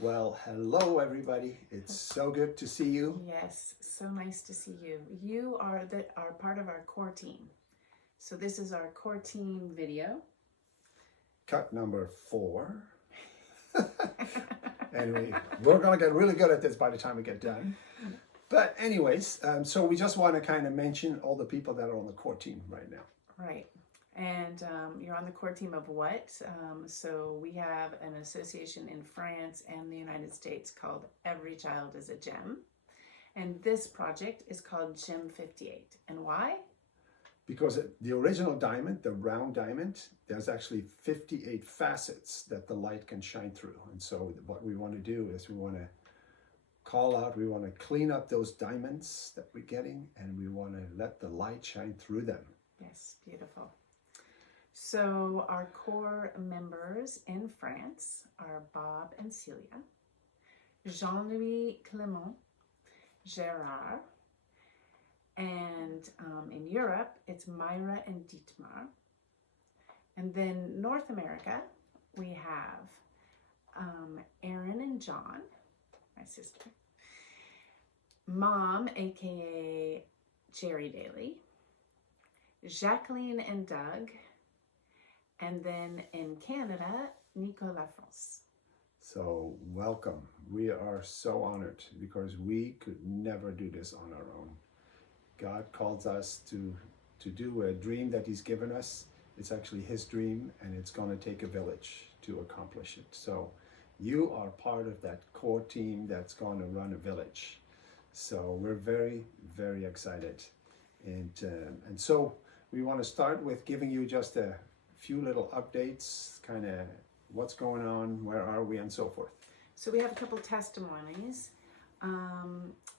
Well, hello everybody. It's so good to see you. Yes, so nice to see you. You are part of our core team. So this is our core team video. Cut number 4. And we're going to get really good at this by the time we get done. But anyways, so we just want to kind of mention all the people that are on the core team right now. Right. And you're on the core team of what? So we have an association in France and the United States called Every Child is a Gem. And this project is called G58. And why? Because the original diamond, the round diamond, there's actually 58 facets that the light can shine through. And so what we want to do is we want to call out, we want to clean up those diamonds that we're getting, and we want to let the light shine through them. Yes, beautiful. So our core members in France are Bob and Celia, Jean-Louis Clément, Gérard, and in Europe, it's Myra and Dietmar. And then North America, we have Aaron and John, my sister, Mom, aka Jerry Daly, Jacqueline and Doug, and then in Canada, Nicolas France. So welcome. We are so honored because we could never do this on our own. God calls us to do a dream that he's given us. It's actually his dream, and it's going to take a village to accomplish it. So you are part of that core team that's going to run a village. So we're very, very excited. And so we want to start with giving you just a few little updates, kind of what's going on, where are we, and so forth. So we have a couple testimonies.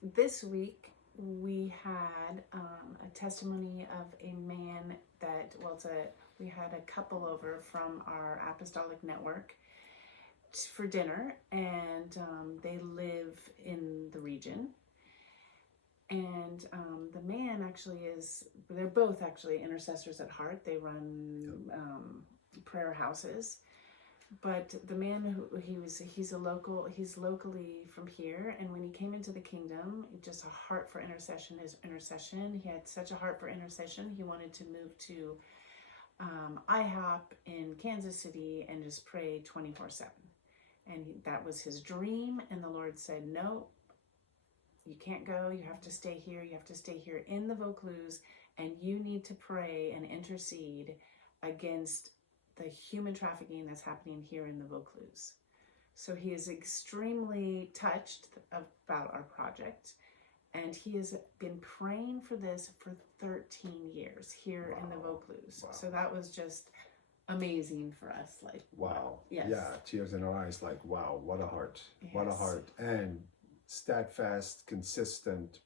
This week we had a testimony of a man that, we had a couple over from our apostolic network for dinner, and they live in the region. And the man actually they're both actually intercessors at heart. They run prayer houses. But the man he's locally from here. And when he came into the kingdom, just a heart for intercession is intercession. He had such a heart for intercession. He wanted to move to IHOP in Kansas City and just pray 24/7. And that was his dream. And the Lord said, no, you can't go. You have to stay here. You have to stay here in the Vaucluse, and you need to pray and intercede against the human trafficking that's happening here in the Vaucluse. So he is extremely touched about our project, and he has been praying for this for 13 years here in the Vaucluse. Wow. So that was just amazing for us. Like, wow. Yes. Yeah, tears in our eyes, like, wow, what a heart. Yes. What a heart. And steadfast, consistent,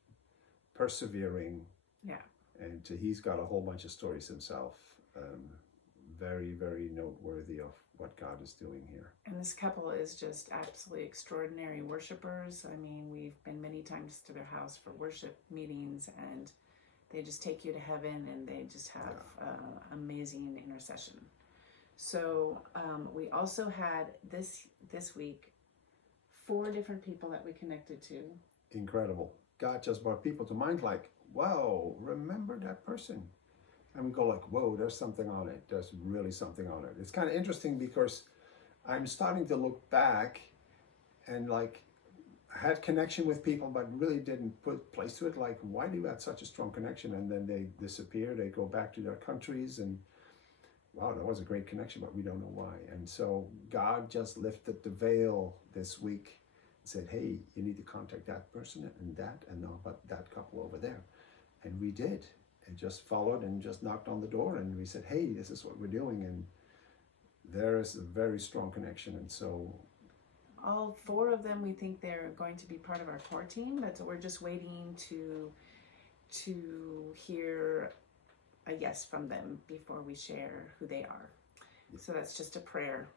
persevering. Yeah. And he's got a whole bunch of stories himself. Very, very noteworthy of what God is doing here. And this couple is just absolutely extraordinary worshipers. I mean, we've been many times to their house for worship meetings, and they just take you to heaven, and they just have amazing intercession. So we also had this week 4 different people that we connected to. Incredible. God just brought people to mind like, wow, remember that person. And we go like, whoa, there's something on it. There's really something on it. It's kind of interesting because I'm starting to look back and like had connection with people, but really didn't put place to it. Like, why do you have such a strong connection? And then they disappear. They go back to their countries, and wow, that was a great connection, but we don't know why. And so God just lifted the veil this week and said, hey, you need to contact that person and now about that couple over there. And we did. And just followed and just knocked on the door, and we said, hey, this is what we're doing. And there is a very strong connection. And so all 4 of them, we think they're going to be part of our core team, but so we're just waiting to hear a yes from them before we share who they are. So that's just a prayer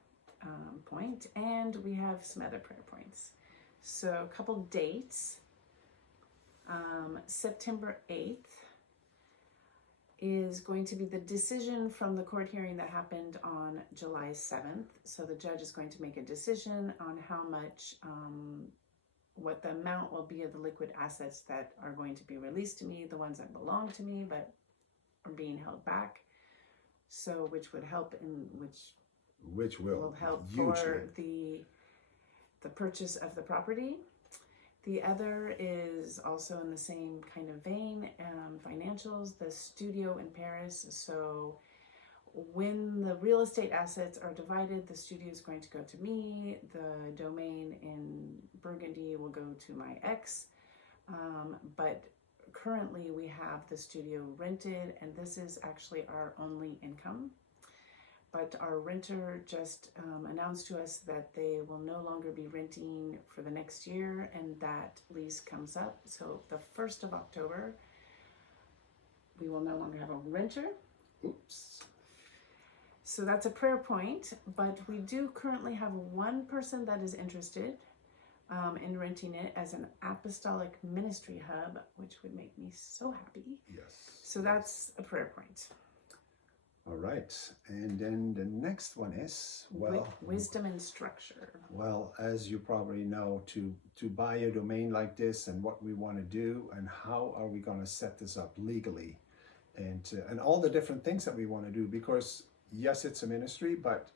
point, and we have some other prayer points. So a couple dates. September 8th, is going to be the decision from the court hearing that happened on July 7th. So the judge is going to make a decision on how much, what the amount will be of the liquid assets that are going to be released to me, the ones that belong to me but are being held back. So which would help in which will help hugely. for the purchase of the property. The other is also in the same kind of vein, financials, the studio in Paris. So when the real estate assets are divided, the studio is going to go to me. The domain in Burgundy will go to my ex. But currently we have the studio rented, and this is actually our only income. But our renter just announced to us that they will no longer be renting for the next year, and that lease comes up. So the 1st of October, we will no longer have a renter. Oops. So that's a prayer point, but we do currently have one person that is interested in renting it as an apostolic ministry hub, which would make me so happy. Yes. So that's a prayer point. All right, and then the next one is, well, wisdom and structure. Well, as you probably know, to buy a domain like this, and what we want to do, and how are we going to set this up legally, and all the different things that we want to do, because yes, it's a ministry, but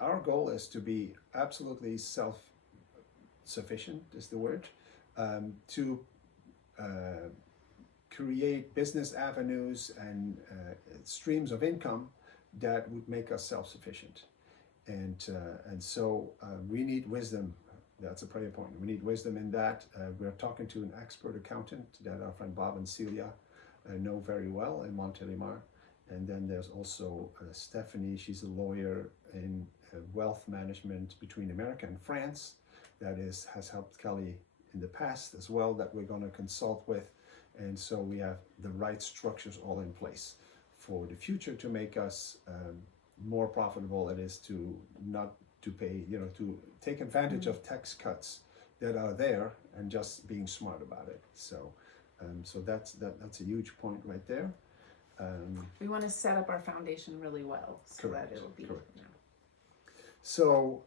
our goal is to be absolutely self-sufficient is the word, to create business avenues and streams of income that would make us self-sufficient, and so we need wisdom. That's a prayer point. We need wisdom in that. We're talking to an expert accountant that our friend Bob and Celia know very well in Montélimar, and then there's also Stephanie. She's a lawyer in wealth management between America and France that has helped Kelly in the past as well, that we're going to consult with. And so we have the right structures all in place for the future to make us more profitable. It is to not to pay, to take advantage of tax cuts that are there, and just being smart about it. So, so that's a huge point right there. We want to set up our foundation really well, so correct, that it'll be. Correct. So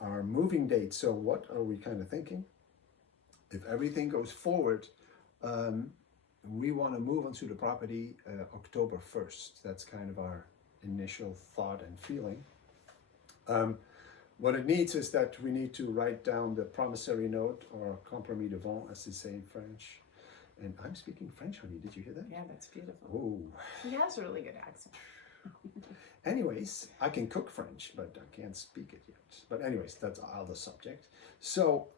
our moving date. So what are we kind of thinking? If everything goes forward, we want to move onto the property October 1st. That's kind of our initial thought and feeling. What it needs is that we need to write down the promissory note, or compromis de vente, as they say in French. And I'm speaking French, honey. Did you hear that? Yeah, that's beautiful. Oh. He has a really good accent. Anyways, I can cook French, but I can't speak it yet. But anyways, that's other subject. So,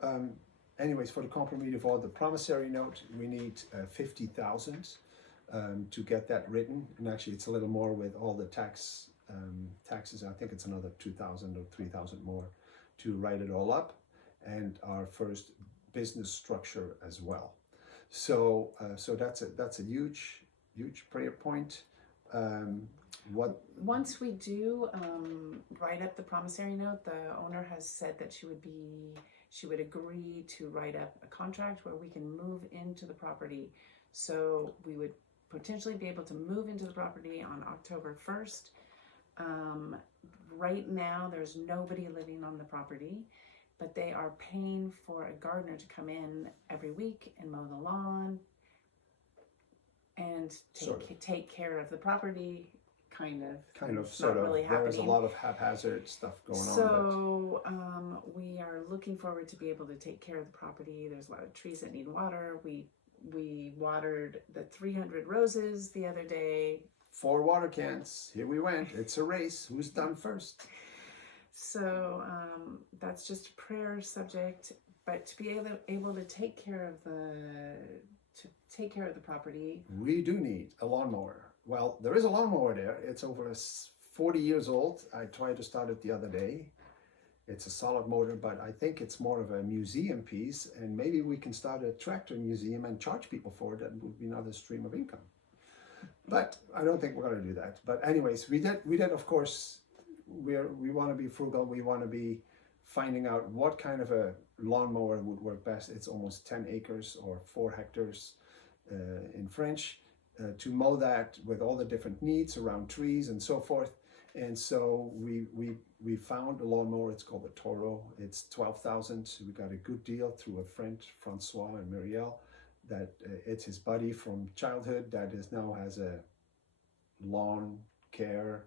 anyways, for the compromis de vente, the promissory note, we need 50,000 to get that written. And actually, it's a little more with all the taxes. I think it's another 2,000 or 3,000 more to write it all up, and our first business structure as well. So, so that's a huge prayer point. Once we do write up the promissory note, the owner has said that she would agree to write up a contract where we can move into the property. So we would potentially be able to move into the property on October 1st. Right now, there's nobody living on the property, but they are paying for a gardener to come in every week and mow the lawn and take care of the property. Kind of, sort of. Really There's a lot of haphazard stuff going on. So we are looking forward to be able to take care of the property. There's a lot of trees that need water. We watered the 300 roses the other day. 4 water cans. Here we went. It's a race. Who's done first? So that's just a prayer subject. But to be able to take care of the property, we do need a lawnmower. Well, there is a lawnmower there. It's over 40 years old. I tried to start it the other day. It's a solid motor, but I think it's more of a museum piece, and maybe we can start a tractor museum and charge people for it. That would be another stream of income. But I don't think we're going to do that. But anyways, we did of course, we want to be frugal. We want to be finding out what kind of a lawnmower would work best. It's almost 10 acres or 4 hectares in French. to mow that with all the different needs around trees and so forth. And so we found a lawnmower. It's called the Toro. It's 12,000. We got a good deal through a friend, Francois and Muriel, that it's his buddy from childhood that is now has a lawn care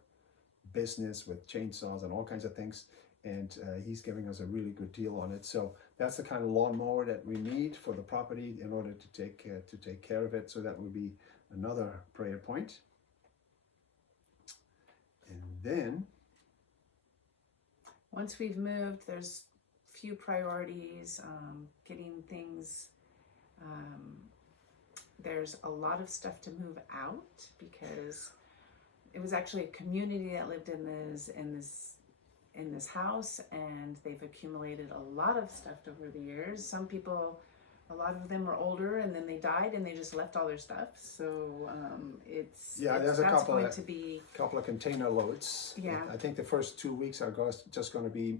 business with chainsaws and all kinds of things. And he's giving us a really good deal on it. So that's the kind of lawnmower that we need for the property in order to take care of it. So that would be another prayer point. And then once we've moved, there's few priorities, getting things. There's a lot of stuff to move out because it was actually a community that lived in this house, and they've accumulated a lot of stuff over the years. Some people, a lot of them were older, and then they died, and they just left all their stuff. So there's a couple of container loads. Yeah, I think the first 2 weeks are just going to be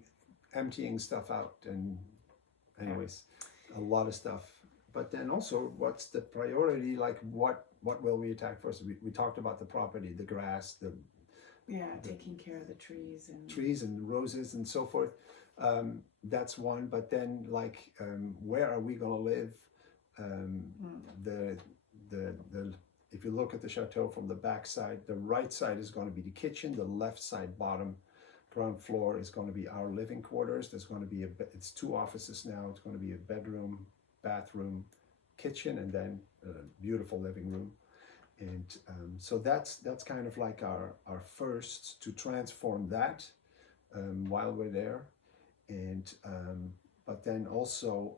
emptying stuff out, and anyways, a lot of stuff. But then also, what's the priority? Like, what will we attack first? We talked about the property, the grass, taking care of the trees and roses and so forth. That's one. But then, like, where are we going to live? If you look at the chateau from the back side, the right side is going to be the kitchen. The left side, bottom ground floor, is going to be our living quarters. There's going to be it's 2 offices now. It's going to be a bedroom, bathroom, kitchen, and then a beautiful living room. And so that's kind of like our first to transform that while we're there. And but then also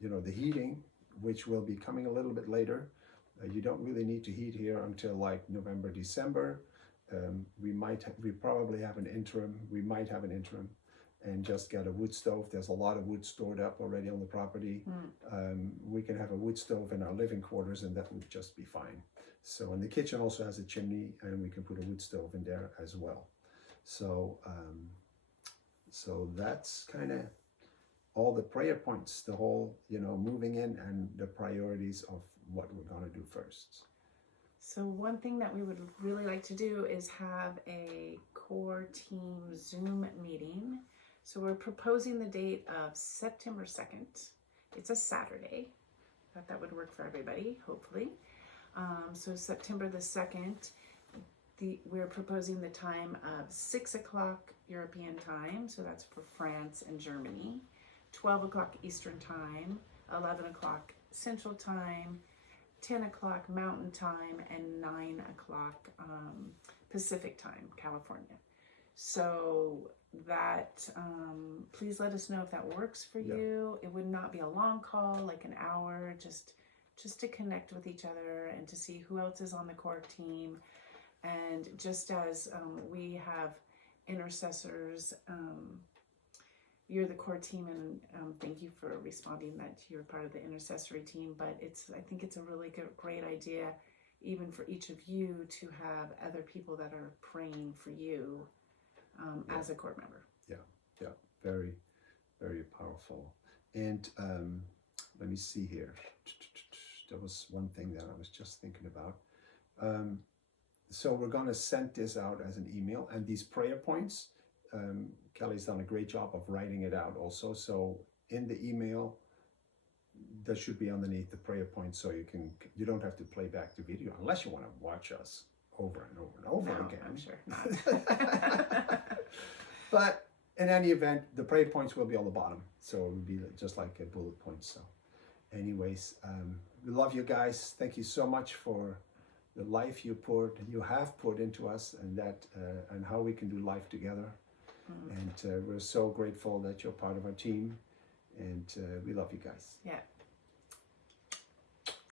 the heating, which will be coming a little bit later. You don't really need to heat here until like November, December. We probably have an interim. We might have an interim and just get a wood stove. There's a lot of wood stored up already on the property. We can have a wood stove in our living quarters, and that would just be fine. So, and the kitchen also has a chimney, and we can put a wood stove in there as well. So, so that's kind of all the prayer points, the whole, moving in and the priorities of what we're going to do first. So one thing that we would really like to do is have a core team Zoom meeting. So we're proposing the date of September 2nd. It's a Saturday. Thought that would work for everybody, hopefully. So September the 2nd, we're proposing the time of 6 o'clock European time. So that's for France and Germany. 12 o'clock Eastern time, 11 o'clock Central time, 10 o'clock Mountain time, and 9 o'clock Pacific time, California. So that, please let us know if that works for you. It would not be a long call, like an hour, just to connect with each other and to see who else is on the core team. And just as we have intercessors, you're the core team, and thank you for responding that you're part of the intercessory team. But I think it's a really great idea, even for each of you, to have other people that are praying for you as a core member. Yeah, very, very powerful. And let me see here. There was one thing that I was just thinking about. So we're going to send this out as an email, and these prayer points, Kelly's done a great job of writing it out also. So in the email, there should be underneath the prayer points, so you don't have to play back the video unless you want to watch us over and over and over again. I'm sure not. But in any event, the prayer points will be on the bottom, so it would be just like a bullet point. So anyways, we love you guys. Thank you so much for the life you have put into us, and and how we can do life together. And we're so grateful that you're part of our team, and we love you guys. Yeah,